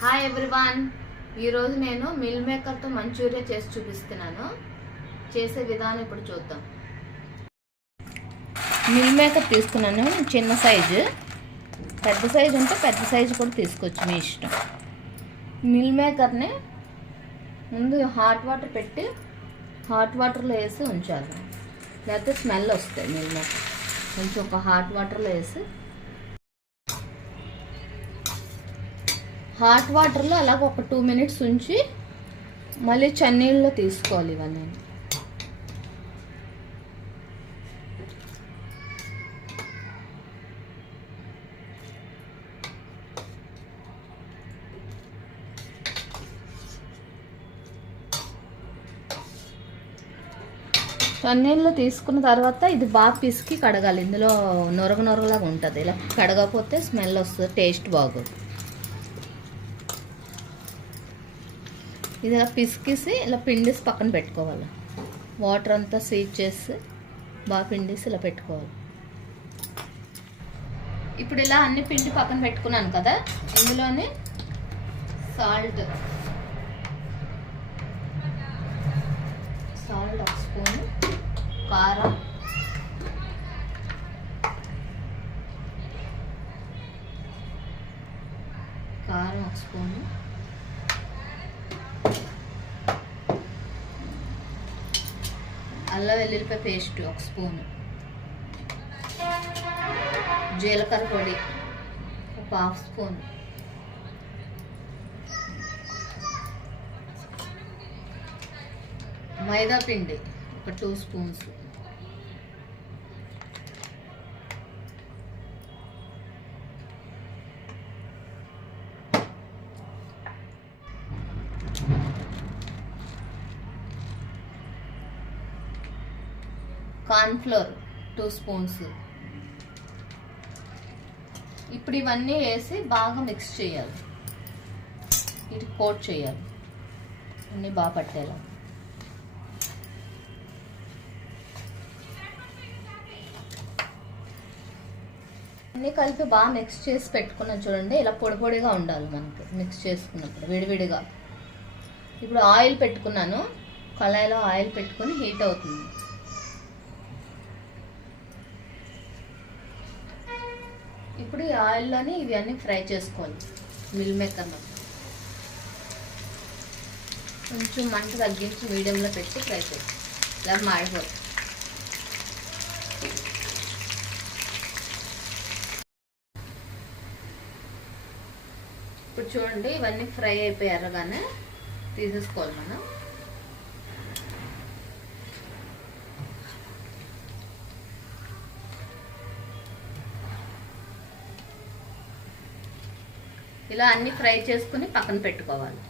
Hi everyone. ఈరోజు నేను mill మేకర్తో Manchuria చేసి చూపిస్తున్నాను. చేసే విధానం ఇప్పుడు చూద్దాం. మిల్ మేకర్ తీసుకున్నాను, చిన్న సైజు. పెద్ద సైజు ఉంటే పెద్ద సైజు కూడా తీసుకోవచ్చు, మీ ఇష్టం. మిల్ మేకర్ని ముందు హాట్ వాటర్ పెట్టి హాట్ వాటర్లో వేసి ఉంచాలి, లేకపోతే స్మెల్ వస్తాయి. మిల్ మేకర్ కొంచెం ఒక హాట్ వాటర్లో వేసి హాట్ వాటర్లో అలాగ ఒక 2 minutes ఉంచి మళ్ళీ చన్నీళ్ళలో తీసుకోవాలి. ఇవన్నీ చన్నీళ్ళు తీసుకున్న తర్వాత ఇది బాగా పిసికి కడగాలి. ఇందులో నొరగలాగా ఉంటుంది. ఇలా కడగకపోతే స్మెల్ వస్తుంది, టేస్ట్ బాగోదు. ఇది ఇలా పిసికేసి ఇలా పిండేసి పక్కన పెట్టుకోవాలి. వాటర్ అంతా సీజ్ చేసి బాగా పిండేసి ఇలా పెట్టుకోవాలి. ఇప్పుడు ఇలా అన్ని పిండి పక్కన పెట్టుకున్నాను కదా, ఇందులోనే సాల్ట్ 1 స్పూన్, కారం కారం 1 స్పూను, అల్లం వెల్లుల్లిపాయ పేస్ట్ 1 స్పూను, జీలకర్ర పొడి 1/2 స్పూన్, మైదా పిండి 2 స్పూన్స్, కార్న్ఫ్లోర్ 2 స్పూన్స్. ఇప్పుడు ఇవన్నీ వేసి బాగా మిక్స్ చేయాలి, ఇది కోట్ చేయాలి, అన్నీ బాగా పట్టేలా. అన్నీ కలిపి బాగా మిక్స్ చేసి పెట్టుకున్నాం చూడండి. ఇలా పొడి పొడిగా ఉండాలి మనకి మిక్స్ చేసుకున్నప్పుడు, విడివిడిగా. ఇప్పుడు ఆయిల్ పెట్టుకున్నాను, కళాయిలో ఆయిల్ పెట్టుకొని హీట్ అవుతుంది. ఇప్పుడు ఈ ఆయిల్లోని ఇవన్నీ ఫ్రై చేసుకోవాలి. మిల్ మేకర్లో కొంచెం మంట తగ్గించి మీడియంలో పెట్టి ఫ్రై చేయాలి, ఇలా మాడిపోతుంది. ఇప్పుడు చూడండి, ఇవన్నీ ఫ్రై అయిపోయి ఎర్రగానే తీసేసుకోవాలి మనం. ఇలా అన్ని ఫ్రై చేసుకుని పక్కన పెట్టుకోవాలి.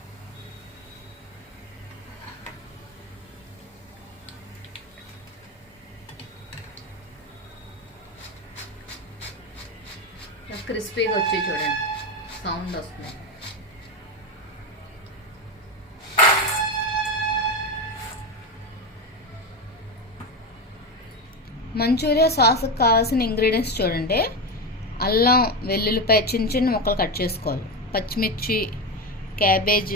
క్రిస్పీగా వచ్చి చూడండి, సౌండ్ వస్తుంది. మంచూరియా సాస్కి కావాల్సిన ఇంగ్రీడియంట్స్ చూడండి. అల్లం వెల్లుల్లిపాయ చిన్న చిన్న ముక్కలు కట్ చేసుకోవాలి, పచ్చిమిర్చి, cabbage,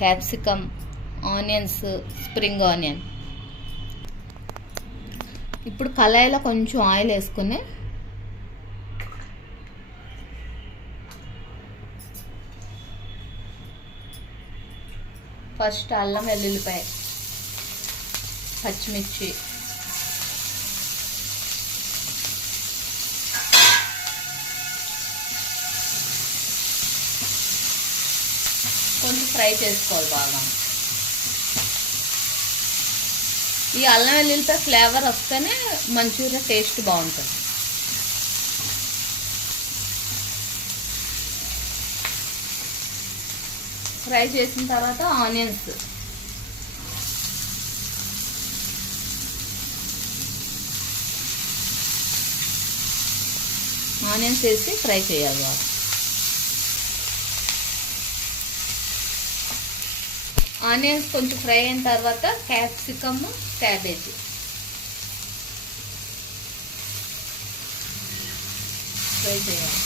capsicum, onions, spring onion. ఇప్పుడు కళాయిలో కొంచెం ఆయిల్ వేసుకుని ఫస్ట్ అల్లం వెల్లుల్లిపాయ, పచ్చిమిర్చి, కొంచెం ఫ్రై చేసుకోవాలి బాగా. ఈ అల్లం వెల్లుల్లిపాయ ఫ్లేవర్ వస్తేనే మంచూరియా టేస్ట్ బాగుంటుంది. ఫ్రై చేసిన తర్వాత ఆనియన్స్, వేసి ఫ్రై చేయాలి బాగా. ఆనియన్స్ కొంచెం ఫ్రై అయిన తర్వాత క్యాప్సికమ్, క్యాబేజ్ ఫ్రై చేయాలి.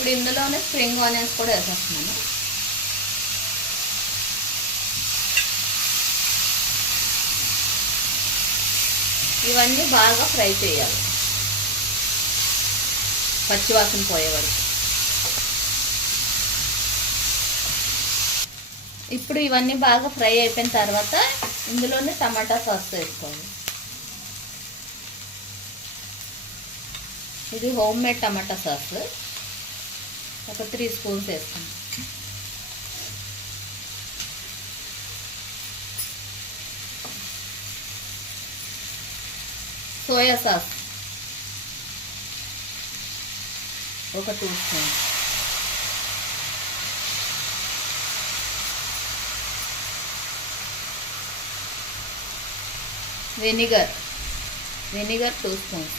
ఇప్పుడు ఇందులోనే స్ప్రింగ్ ఆనియన్స్ కూడా వేసేస్తున్నాను. ఇవన్నీ బాగా ఫ్రై చేయాలి, పచ్చివాసన పోయే వరకు. ఇప్పుడు ఇవన్నీ బాగా ఫ్రై అయిపోయిన తర్వాత ఇందులోనే టమాటా సాస్ వేసుకోవాలి. ఇది హోమ్ మేడ్ టమాటా సాస్, ఒక 3 స్పూన్స్ వేస్తాను. సోయా సాస్ ఒక 2 స్పూన్స్. Vinegar 2 spoons.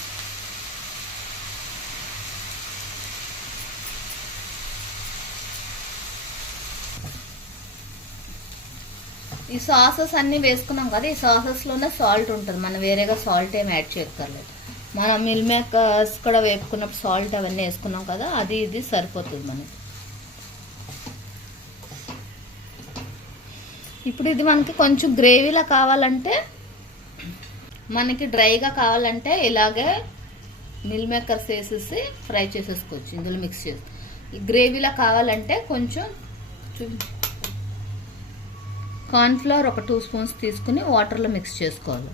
ఈ సాసెస్ అన్నీ వేసుకున్నాం కదా, ఈ సాసెస్లోనే సాల్ట్ ఉంటుంది, మనం వేరేగా సాల్ట్ ఏమి యాడ్ చేయక్కర్లేదు. మనం మిల్ మేకర్స్ కూడా వేపుకున్నప్పుడు సాల్ట్ అవన్నీ వేసుకున్నాం కదా, అది ఇది సరిపోతుంది మనకి. ఇప్పుడు ఇది మనకి కొంచెం గ్రేవీలా కావాలంటే, మనకి డ్రైగా కావాలంటే ఇలాగే మిల్ మేకర్స్ వేసేసి ఫ్రై చేసేసుకోవచ్చు, ఇందులో మిక్స్ చేసి. ఈ గ్రేవీలా కావాలంటే కొంచెం కార్న్ఫ్లవర్ ఒక 2 స్పూన్స్ తీసుకుని వాటర్లో మిక్స్ చేసుకోవాలి.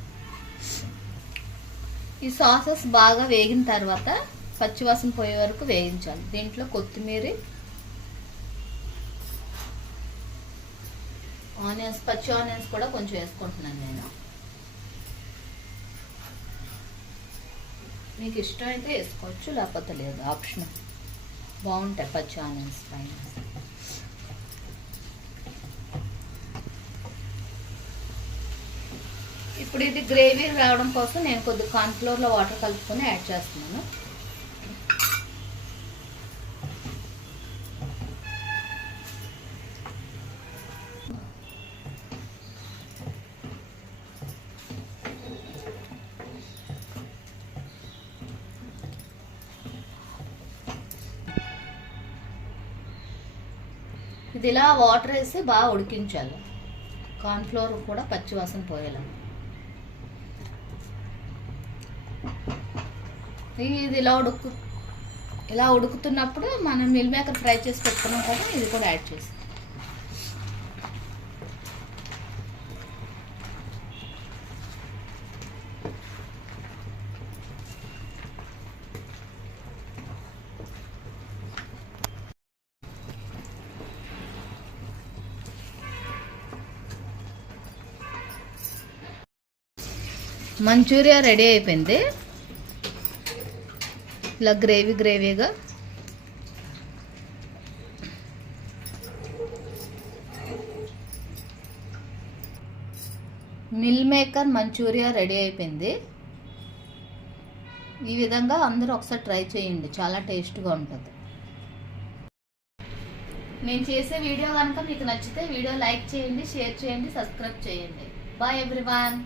ఈ సాసెస్ బాగా వేగిన తర్వాత పచ్చివాసన పోయే వరకు వేయించాలి. దీంట్లో కొత్తిమీర, ఆనియన్స్, పచ్చి ఆనియన్స్ కూడా కొంచెం వేసుకుంటున్నాను నేను. మీకు ఇష్టం అయితే వేసుకోవచ్చు, లేకపోతే లేదు, ఆప్షనల్. బాగుంటాయి పచ్చి ఆనియన్స్ పైన. ఇప్పుడు ఇది గ్రేవీ రావడం కోసం నేను కొద్దిగా కార్న్ఫ్లోర్లో వాటర్ కలుపుకొని యాడ్ చేస్తున్నాను. ఇది ఇలా వాటర్ వేసి బాగా ఉడికించాలి, కార్న్ఫ్లోర్ కూడా పచ్చివాసన పోయేలా. ఇది ఇలా ఉడుకుతున్నప్పుడు మనం మిల్ మేకర్ ఫ్రై చేసి పెట్టుకున్నాం కదా, ఇది కూడా యాడ్ చేసి. మంచూరియా రెడీ అయిపోయింది. ఇలా గ్రేవీగా. మిల్ మేకర్ మంచూరియా రెడీ అయిపోయింది. ఈ విధంగా అందరూ ఒకసారి ట్రై చేయండి, చాలా టేస్ట్గా ఉంటుంది. నేను చేసే వీడియో కనుక మీకు నచ్చితే వీడియో లైక్ చేయండి, షేర్ చేయండి, సబ్స్క్రైబ్ చేయండి. Bye everyone.